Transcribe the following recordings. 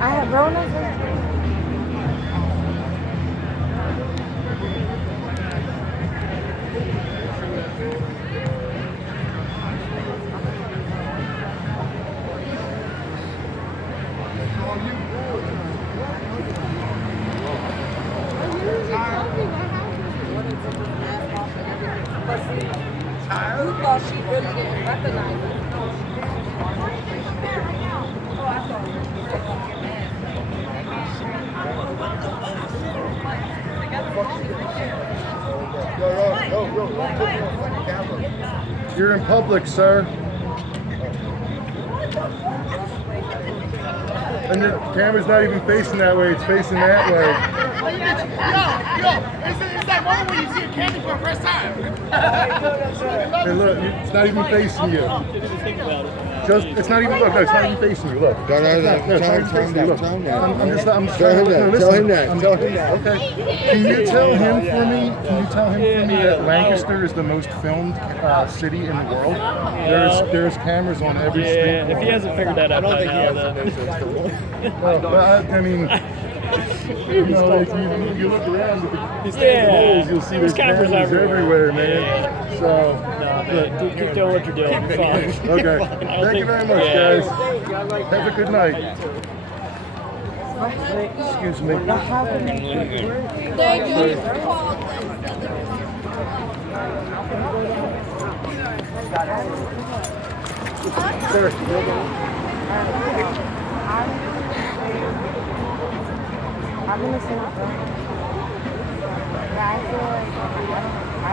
I have Rona's. You thought she really didn't recognize it. Oh, I thought You're in public, sir. And the camera's not even facing that way, it's facing that way. It's that moment when you see a candy for the first time. Hey, look, it's not even facing you. It's not even, look, no, it's not even facing you, look. No, I'm just, I'm Tell him that. no, Tell him listen, that. Tell him that. Okay. Can you tell him for me, that Lancaster is the most filmed city in the world? There's cameras on every street. If he hasn't figured that out by now, then... I mean, you know, if you look around with the holes, you'll see there's cameras everywhere, man. So, keep doing what you're doing. Okay. Thank you very much, guys. Have a good night. Excuse me. thank you. Sir. I'm gonna say yeah, I feel like I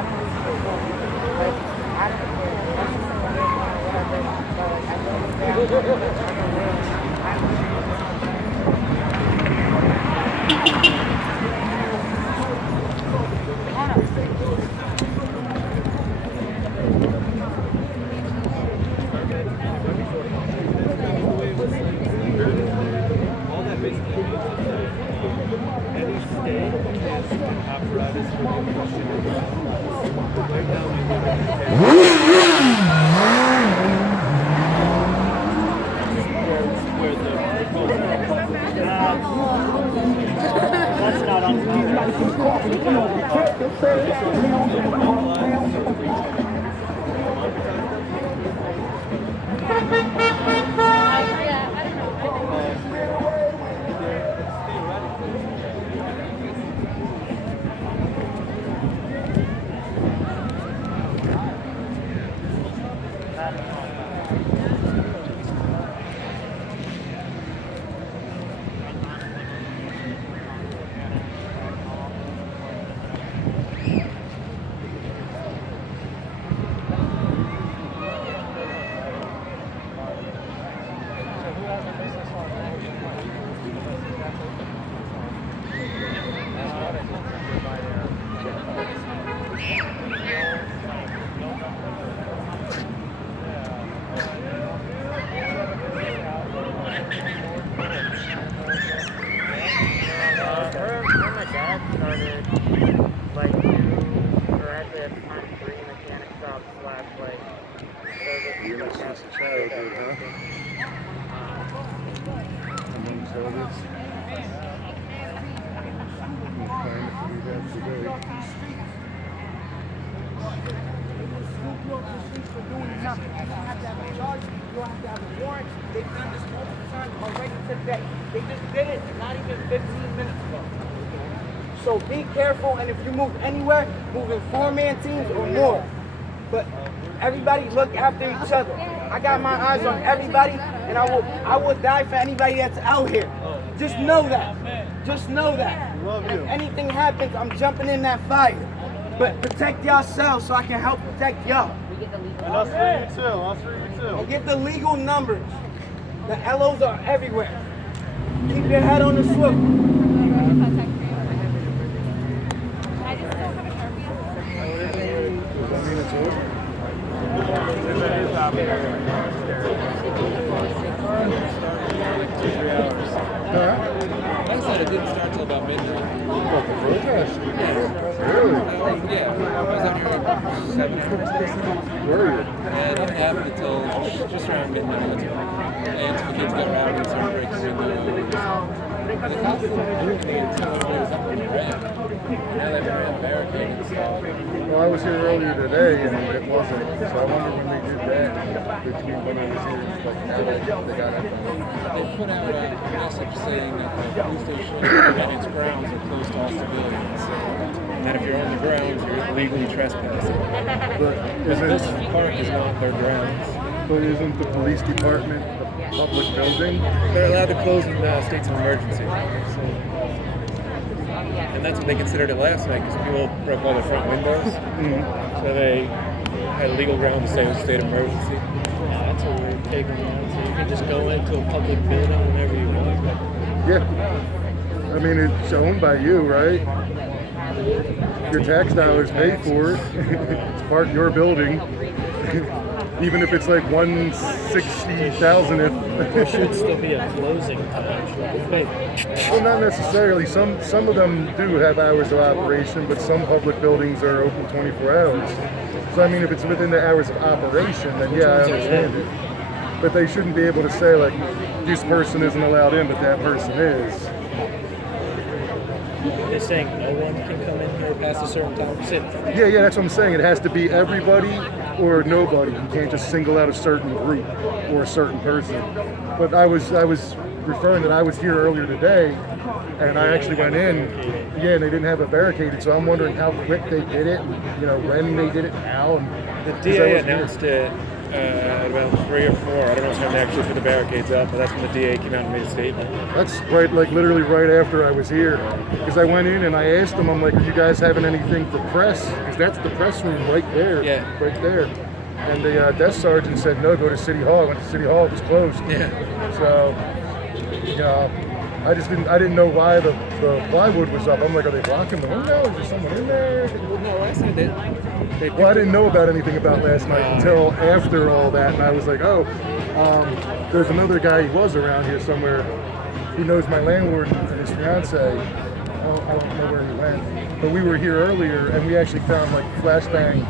don't like I don't whatever, but like I feel They've done this multiple times already today. They just did it not even 15 minutes ago. So be careful, and if you move anywhere, move in 4-man teams or more. But everybody look after each other. I got my eyes on everybody, and I will die for anybody that's out here. Just know that. Just know that. And if anything happens, I'm jumping in that fire. But protect yourselves so I can help protect y'all. And us for you too. Us for you too. And get the legal numbers. The LOs are everywhere. Keep your head on the swivel. I said it didn't start till about midnight. What, the protest? Really? Yeah, I was out here at 7. Where are you? And nothing happened until just around midnight. And some kids got rowdy and started breaking windows. The cops didn't do anything until it was up on the ramp. Now they've been barricaded, so. Well, I was here earlier today and it wasn't. So I wonder when they did that between when I was here, like how they got up. They put out a message saying that the police station and its grounds are closed to all civilians. And that if you're on the grounds, you're illegally trespassing. But This park is not their grounds. But isn't the police department a public building? They're allowed to close in states of emergency. So, and that's what they considered it last night because people broke all their front windows. So they had legal ground to say it was a state of emergency. Yeah, that's a weird take on that. So you can just go into a public building whenever you want. Yeah. I mean, it's owned by you, right? Your tax dollars pay for it. It's part of your building. Even if it's like 1/60,000th. There should still be a closing time. Wait. Well, not necessarily. Some of them do have hours of operation, but some public buildings are open 24 hours. So I mean, if it's within the hours of operation, then yeah, I understand it. But they shouldn't be able to say like, this person isn't allowed in, but that person is. They're saying no one can come in here past a certain time. Yeah, that's what I'm saying. It has to be everybody or nobody. You can't just single out a certain group or a certain person. But I was referring that I was here earlier today, and I actually went in. Yeah, and they didn't have it barricaded, so I'm wondering how quick they did it. When they did it, how. And the DA announced it at about 3 or 4. I don't know what time they actually put the barricades up, but that's when the DA came out and made a statement. That's right, like literally right after I was here. Because I went in and I asked them, I'm like, are you guys having anything for press? Because that's the press room right there. Yeah. Right there. And the desk sergeant said, no, go to City Hall. I went to City Hall, it was closed. Yeah. So, I didn't know why the plywood was up. I'm like, are they blocking the window? Is there someone in there? Well, no, last night they Well, I didn't know about anything about last night until after all that, and I was like, oh, there's another guy, he was around here somewhere, who knows my landlord and his fiance. I don't know where he went, but we were here earlier, and we actually found like flashbang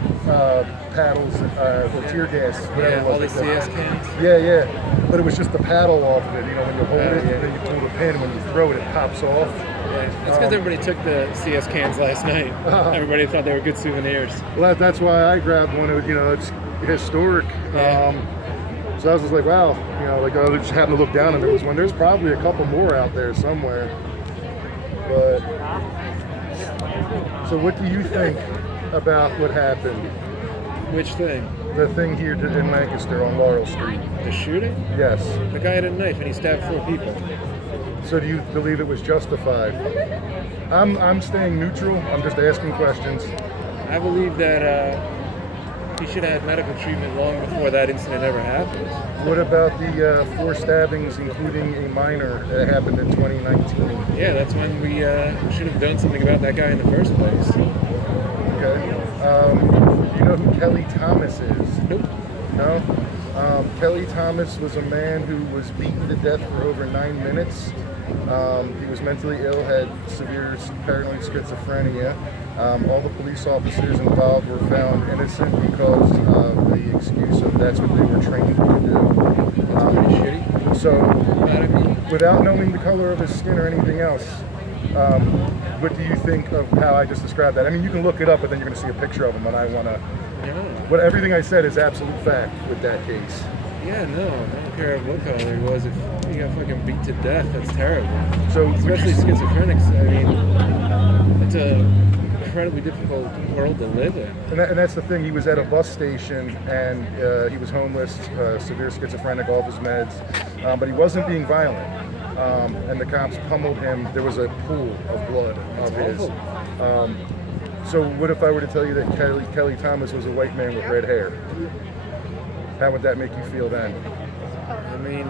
paddles or tear gas, whatever it was. all these CS cans. Yeah, but it was just the paddle off of it, when you hold it, and then you pull the pin, when you throw it, it pops off. Yeah, that's because everybody took the CS cans last night. Everybody thought they were good souvenirs. Well, that's why I grabbed one. It's historic. Yeah. So I was just like, wow, I just happened to look down and there was one. There's probably a couple more out there somewhere. But so what do you think about what happened? Which thing? The thing here in Lancaster on Laurel Street. The shooting? Yes. The guy had a knife and he stabbed 4 people. So do you believe it was justified? I'm staying neutral. I'm just asking questions. I believe that he should have had medical treatment long before that incident ever happened. What about the 4 stabbings, including a minor, that happened in 2019? Yeah, that's when we should have done something about that guy in the first place. Okay. Do you know who Kelly Thomas is? Nope. No? Kelly Thomas was a man who was beaten to death for over 9 minutes. He was mentally ill, had severe paranoid schizophrenia. All the police officers involved were found innocent because of the excuse of that's what they were trained to do. That's pretty shitty. So, But I mean, without knowing the color of his skin or anything else, what do you think of how I just described that? I mean, you can look it up, but then you're going to see a picture of him, and I want to... But everything I said is absolute fact with that case. yeah, no, I don't care what color he was. If he got fucking beat to death, that's terrible. So, Especially schizophrenics. I mean, it's a incredibly difficult world to live in. and that's the thing. He was at a bus station, and he was homeless, severe schizophrenic, off his meds, but he wasn't being violent. And the cops pummeled him. There was a pool of blood of his. So what if I were to tell you that Kelly Thomas was a white man with red hair? How would that make you feel then? I mean,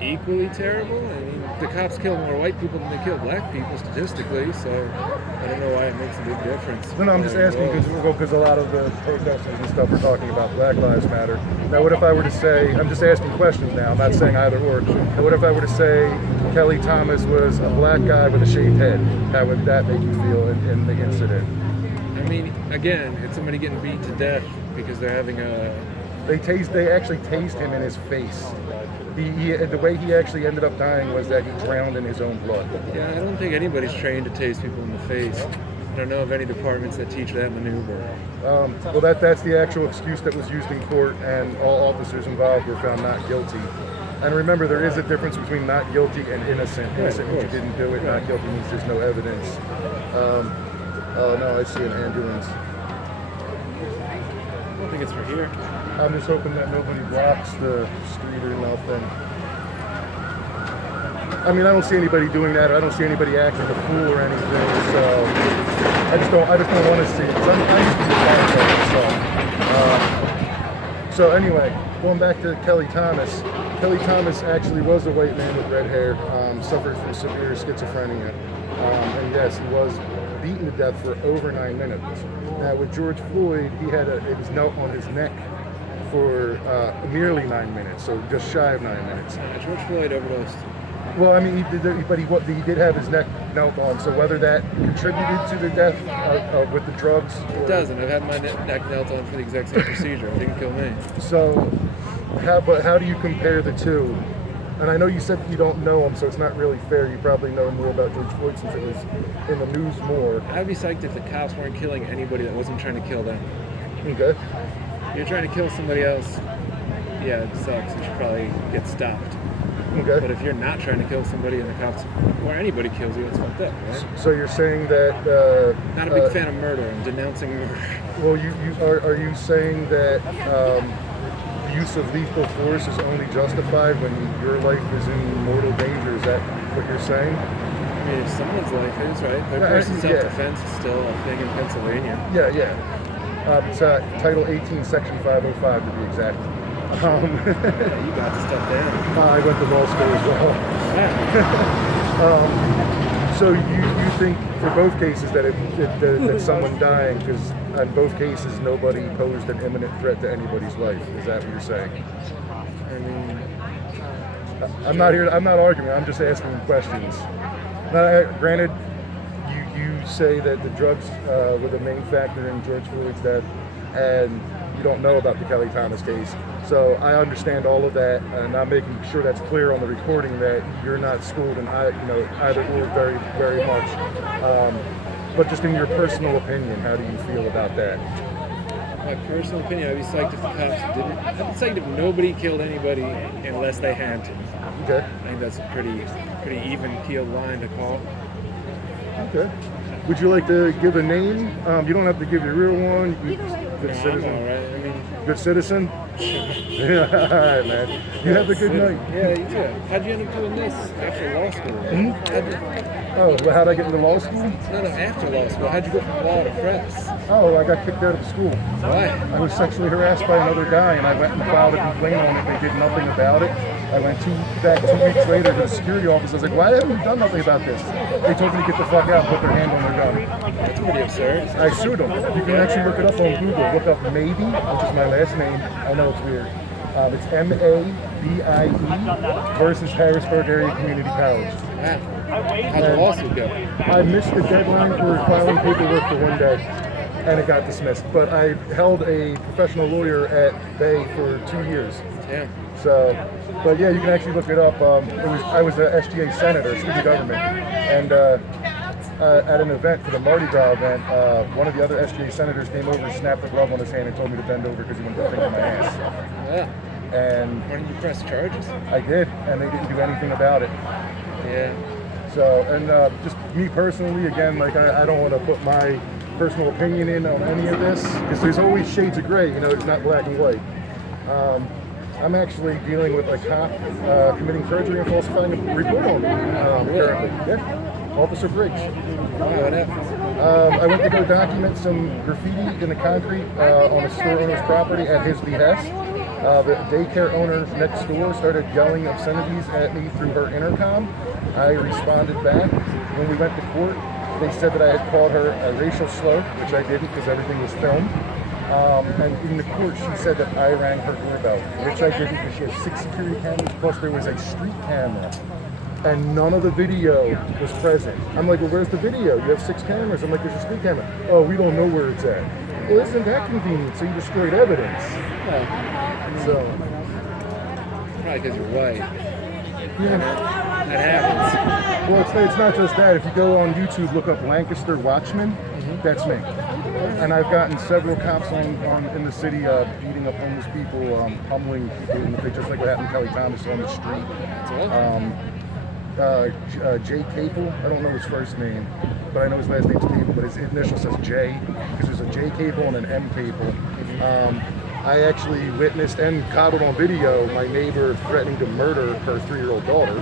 equally terrible. I mean, the cops kill more white people than they kill black people statistically, so I don't know why it makes a big difference. No, I'm just asking because a lot of the protesters and stuff are talking about Black Lives Matter. Now, what if I were to say, I'm just asking questions now, I'm not saying either or. Now, what if I were to say Kelly Thomas was a black guy with a shaved head? How would that make you feel in the incident? I mean, again, it's somebody getting beat to death because they're having a They actually tased him in his face. The way he actually ended up dying was that he drowned in his own blood. Yeah, I don't think anybody's trained to tase people in the face. I don't know of any departments that teach that maneuver. Well, that's the actual excuse that was used in court, and all officers involved were found not guilty. And remember, there is a difference between not guilty and innocent. Innocent means you didn't do it. Not guilty means there's no evidence. Oh no, I see an ambulance. I don't think it's for here. I'm just hoping that nobody blocks the street or nothing. I mean, I don't see anybody doing that. I don't see anybody acting a fool or anything. So I just don't want to see it. 'Cause I'm used to the firefighting. So anyway, going back to Kelly Thomas. Kelly Thomas actually was a white man with red hair, suffered from severe schizophrenia, and yes, he was beaten to death for over 9 minutes. Now with George Floyd, it was knelt on his neck for merely 9 minutes, so just shy of 9 minutes. George Floyd overdosed. Well, I mean, he did have his neck knelt on, so whether that contributed to the death with the drugs. It doesn't. I've had my neck knelt on for the exact same procedure. It didn't kill me. So, how do you compare the two? And I know you said you don't know him, so it's not really fair. You probably know more about George Floyd since it was in the news more. I'd be psyched if the cops weren't killing anybody that wasn't trying to kill them. Okay. You're trying to kill somebody else, yeah, it sucks. You should probably get stopped. Okay. But if you're not trying to kill somebody and the cops or anybody kills you, it's fucked up, right? So you're saying that... Not a big fan of murder. I'm denouncing murder. Well, are you saying that use of lethal force is only justified when your life is in mortal danger? Is that what you're saying? I mean, if someone's life is, right? Third-person self-defense is still a thing in Pennsylvania. Yeah. It's Title 18, Section 505 to be exact. You got the stuff down. I went to law school as well. Yeah. So you think for both cases that someone dying, because in both cases nobody posed an imminent threat to anybody's life. Is that what you're saying? I mean, I'm not arguing. I'm just asking questions. Now, granted, you say that the drugs were the main factor in George Floyd's death, and you don't know about the Kelly Thomas case. So I understand all of that, and I'm making sure that's clear on the recording that you're not schooled in either or very, very much. But just in your personal opinion, how do you feel about that? my personal opinion, I'd be psyched if the cops didn't. I'd be psyched if nobody killed anybody unless they had to. Okay. I think that's a pretty even keeled line to call. Okay. Would you like to give a name? You don't have to give your real one. Good I'm citizen. all right. I mean, Good citizen? Yeah, all right, man. You have a good night. Yeah, you too. How'd you end up doing this after law school? Oh, well, how'd I get into law school? No, after law school. How'd you go from law to press? Oh, I got kicked out of school. Why? I was sexually harassed by another guy, and I went and filed a complaint on it. They did nothing about it. I went back 2 weeks later to the security office. I was like, why haven't you done nothing about this? They told me to get the fuck out and put their hand on their gun. That's pretty absurd. I sued them. You can actually look it up on Google. Look up Maybe, which is my last name. I know it's weird. It's MABIE versus Harrisburg Area Community College. Wow. How'd the lawsuit go? I missed the deadline for filing paperwork for 1 day, and it got dismissed. But I held a professional lawyer at bay for 2 years. Damn. So, but yeah, you can actually look it up. I was a SGA senator, student government, and at an event for the Mardi Gras event, one of the other SGA senators came over, snapped a glove on his hand, and told me to bend over because he wanted to finger my ass. Yeah. And Why didn't you press charges? I did, and they didn't do anything about it. Yeah. So, and just me personally, again, like I don't want to put my personal opinion in on any of this because there's always shades of gray. You know, it's not black and white. I'm actually dealing with a cop committing perjury and falsifying a report on me currently. Yeah, Officer Briggs. Wow, what happened? I went to go document some graffiti in the concrete on a store owner's property at his behest. The daycare owner next door started yelling obscenities at me through her intercom. I responded back. When we went to court, they said that I had called her a racial slur, which I didn't because everything was filmed. And in the court, she said that I rang her doorbell, which I didn't because she has 6 security cameras, plus there was a street camera. And none of the video was present. I'm like, well, where's the video? You have 6 cameras. I'm like, there's a street camera. Oh, we don't know where it's at. well, isn't that convenient? So you destroyed evidence. Well, So, probably because you're white. yeah. That happens. Well, it's not just that. If you go on YouTube, look up Lancaster Watchman, that's me. And I've gotten several cops in the city beating up homeless people, pummeling people in the face, just like what happened to Kelly Thomas on the street. That's awful. Jay Capel, I don't know his first name, but I know his last name's Capel, but his initial says J, because there's a J Capel and an M Capel. I actually witnessed and caught it on video my neighbor threatening to murder her 3-year-old daughter.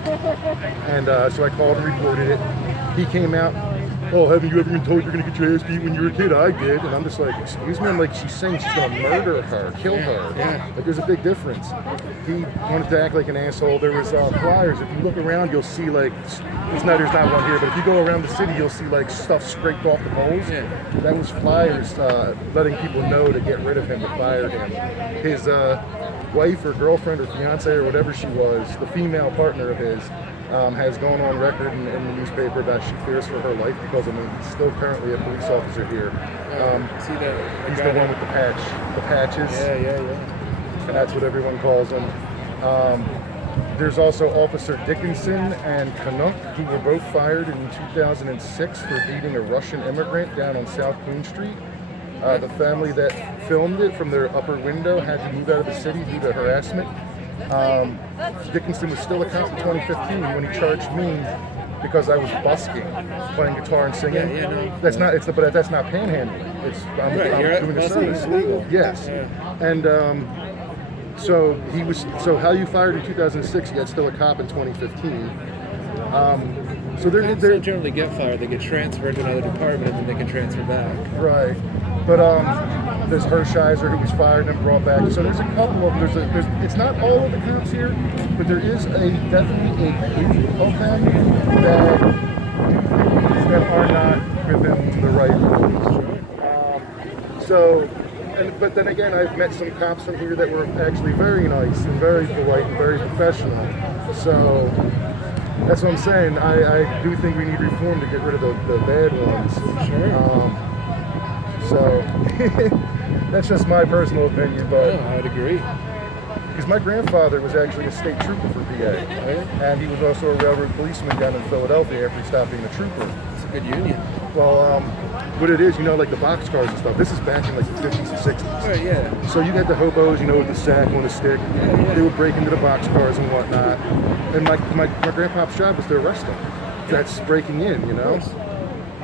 And so I called and reported it. He came out, oh, haven't you ever been told you're going to get your ass beat when you were a kid? I did. And I'm just like, excuse me? I'm like, she's saying she's going to murder her, kill her. Yeah. Like, there's a big difference. He wanted to act like an asshole. There was flyers. If you look around, you'll see, like, there's not one here, but if you go around the city, you'll see, like, stuff scraped off the poles. Yeah. That was flyers letting people know to get rid of him, to fire him. His wife or girlfriend or fiance or whatever she was, the female partner of his, has gone on record in the newspaper that she fears for her life because, I mean, he's still currently a police officer here. See that? He's the one with the patches. Yeah. And that's what everyone calls him. There's also Officer Dickinson and Canuck, who were both fired in 2006 for beating a Russian immigrant down on South Queen Street. The family that filmed it from their upper window had to move out of the city due to harassment. Dickinson was still a cop in 2015 when he charged me because I was busking, playing guitar and singing. Yeah, no. That's not panhandling. I'm doing a service. Busking is legal. Yes. Yeah. And so how you fired in 2006, yet still a cop in 2015. So Cops don't generally get fired. They get transferred to another department and then they can transfer back. right. But there's Hershiser who was fired and brought back. So there's a couple of them. It's not all of the cops here, but there is definitely a group of them that are not within the right rules. But then again, I've met some cops from here that were actually very nice and very polite and very professional. So that's what I'm saying. I do think we need reform to get rid of the bad ones. Sure. So that's just my personal opinion, but I'd agree. because my grandfather was actually a state trooper for PA, and he was also a railroad policeman down in Philadelphia after he stopped being a trooper. It's a good union. Well, what it is, like the boxcars and stuff. This is back in like the 50s and 60s. Oh, yeah. So you had the hobos, with the sack on a stick. Yeah. They would break into the boxcars and whatnot. And my grandpa's job was to arrest them. That's breaking in,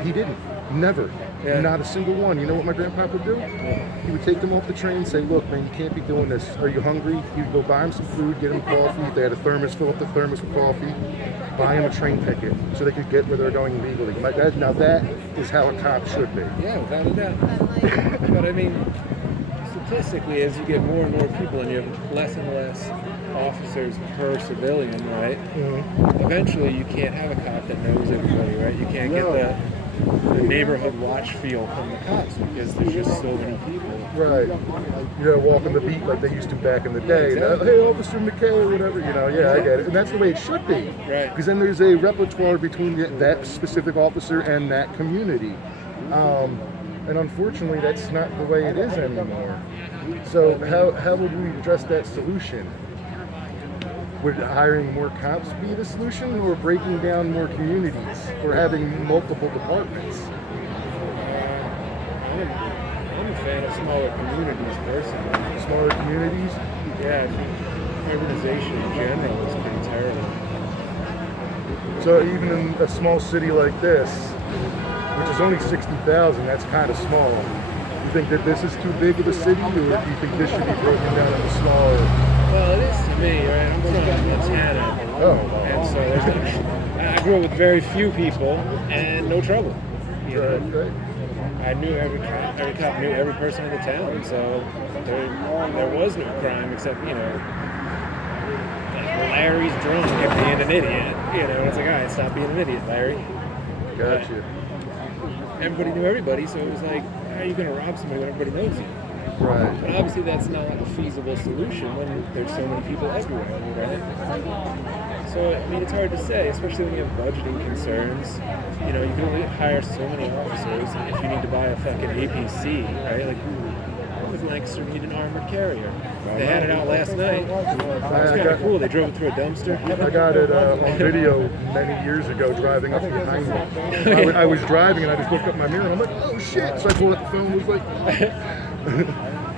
He didn't. Never. Yeah. Not a single one. You know what my grandpa would do? He would take them off the train and say, look, man, you can't be doing this. Are you hungry? He would go buy them some food, get them coffee. If they had a thermos, fill up the thermos with coffee, buy them a train ticket so they could get where they're going legally. Now that is how a cop should be. Yeah, without a doubt. But I mean, statistically, as you get more and more people and you have less and less officers per civilian, right? Mm-hmm. Eventually, you can't have a cop that knows everybody, right? You can't get the neighborhood watch feel from the cops because there's just so many people. Right. Walking the beat like they used to back in the day. Exactly. Hey, Officer McKay or whatever. I get it. And that's the way it should be. Right. Because then there's a repertoire between that specific officer and that community. And unfortunately, that's not the way it is anymore. So how would we address that solution? Would hiring more cops be the solution, or breaking down more communities, or having multiple departments? I'm a fan of smaller communities personally. Smaller communities? Yeah, I think urbanization in general is pretty terrible. So even in a small city like this, which is only 60,000, that's kind of small. You think that this is too big of a city, or do you think this should be broken down into smaller? Well, it is to me, right? I'm from Montana. Oh. And so I grew up with very few people and no trouble. Right. I knew every cop knew every person in the town, so there was no crime except, Larry's drunk and being an idiot. It's like, all right, stop being an idiot, Larry. Gotcha. Everybody knew everybody, so it was like, how are you going to rob somebody when everybody knows you? Right. But obviously that's not a feasible solution when there's so many people everywhere, right? So, I mean, it's hard to say, especially when you have budgeting concerns. You know, you can only hire so many officers if you need to buy a fucking APC, right? Like, with Lancaster need an armored carrier. They had it out last night. It was kind of cool. They drove it through a dumpster. I got it on video many years ago driving up behind me. I was driving and I just looked up my mirror and I'm like, oh shit! So I pulled up the phone and was like,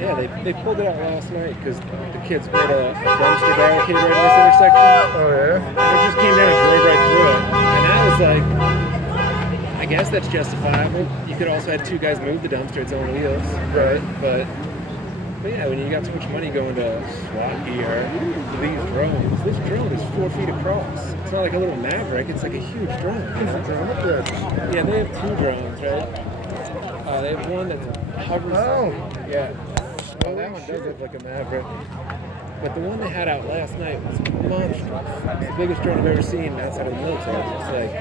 Yeah, they pulled it out last night because the kids made a dumpster barricade right in this intersection. oh yeah? And it just came down and drove right through it. And I was like, I guess that's justifiable. You could also have two guys move the dumpster its own wheels. Right. But yeah, when you got so much money going to SWAT gear, these drones, this drone is 4 feet across. It's not like a little Maverick, it's like a huge drone. Yeah, they have two drones, right? They have one that hovers. Oh. Yeah. Well, that one does look like a Maverick. But the one they had out last night was monstrous. It's the biggest drone I've ever seen outside of the military. It's like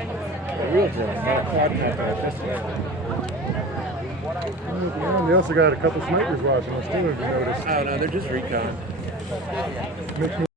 a real drone, not a quadcopter like this one. They also got a couple snipers watching us too, if you noticed. Oh no, they're just recon. Makes me